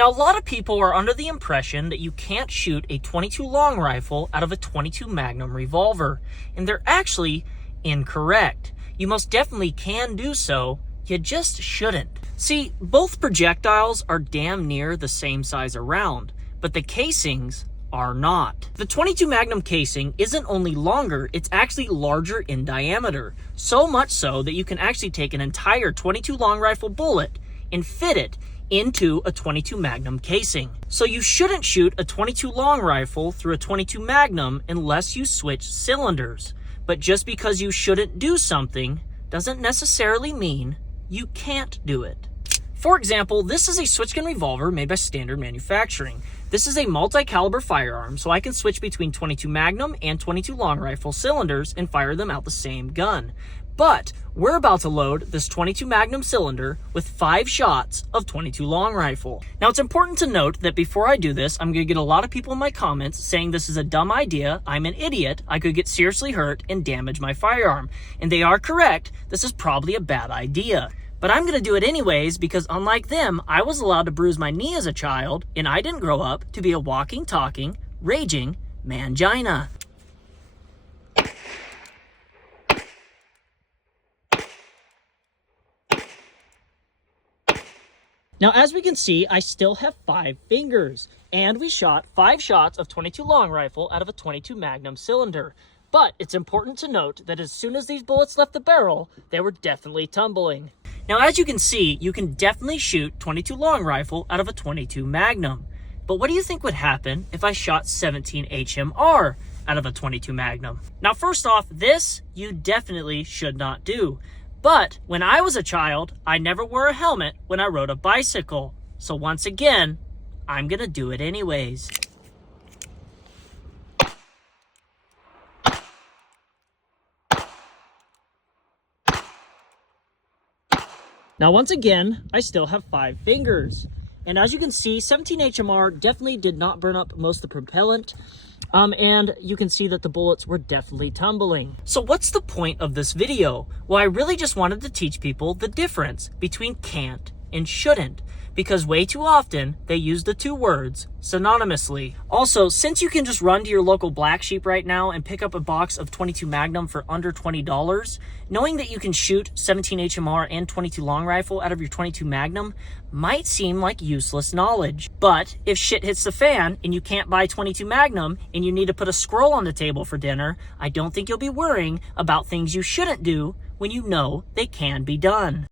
Now, a lot of people are under the impression that you can't shoot a .22 long rifle out of a .22 Magnum revolver, and they're actually incorrect. You most definitely can do so, you just shouldn't. See, both projectiles are damn near the same size around, but the casings are not. The .22 Magnum casing isn't only longer, it's actually larger in diameter. So much so that you can actually take an entire .22 long rifle bullet and fit it into a .22 Magnum casing. So you shouldn't shoot a .22 long rifle through a .22 Magnum unless you switch cylinders. But just because you shouldn't do something doesn't necessarily mean you can't do it. For example, this is a switch gun revolver made by Standard Manufacturing. This is a multi-caliber firearm, so I can switch between .22 Magnum and .22 long rifle cylinders and fire them out the same gun. But we're about to load this .22 Magnum cylinder with 5 shots of .22 long rifle. Now, it's important to note that before I do this, I'm going to get a lot of people in my comments saying this is a dumb idea, I'm an idiot, I could get seriously hurt and damage my firearm. And they are correct, this is probably a bad idea. But I'm going to do it anyways because unlike them, I was allowed to bruise my knee as a child, and I didn't grow up to be a walking, talking, raging mangina. Now, as we can see, I still have 5 fingers, and we shot 5 shots of .22 long rifle out of a .22 Magnum cylinder. But it's important to note that as soon as these bullets left the barrel, they were definitely tumbling. Now, as you can see, you can definitely shoot .22 long rifle out of a .22 Magnum. But what do you think would happen if I shot 17 HMR out of a .22 Magnum? Now, first off, this you definitely should not do. But when I was a child, I never wore a helmet when I rode a bicycle. So once again, I'm gonna do it anyways. Now, once again, I still have 5 fingers. And as you can see, 17 HMR definitely did not burn up most of the propellant. And you can see that the bullets were definitely tumbling. So what's the point of this video? Well, I really just wanted to teach people the difference between can't and shouldn't, because way too often they use the 2 words synonymously. Also, since you can just run to your local Black Sheep right now and pick up a box of .22 Magnum for under $20, knowing that you can shoot 17 HMR and .22 long rifle out of your .22 Magnum might seem like useless knowledge. But if shit hits the fan and you can't buy .22 Magnum and you need to put a scroll on the table for dinner, I don't think you'll be worrying about things you shouldn't do when you know they can be done.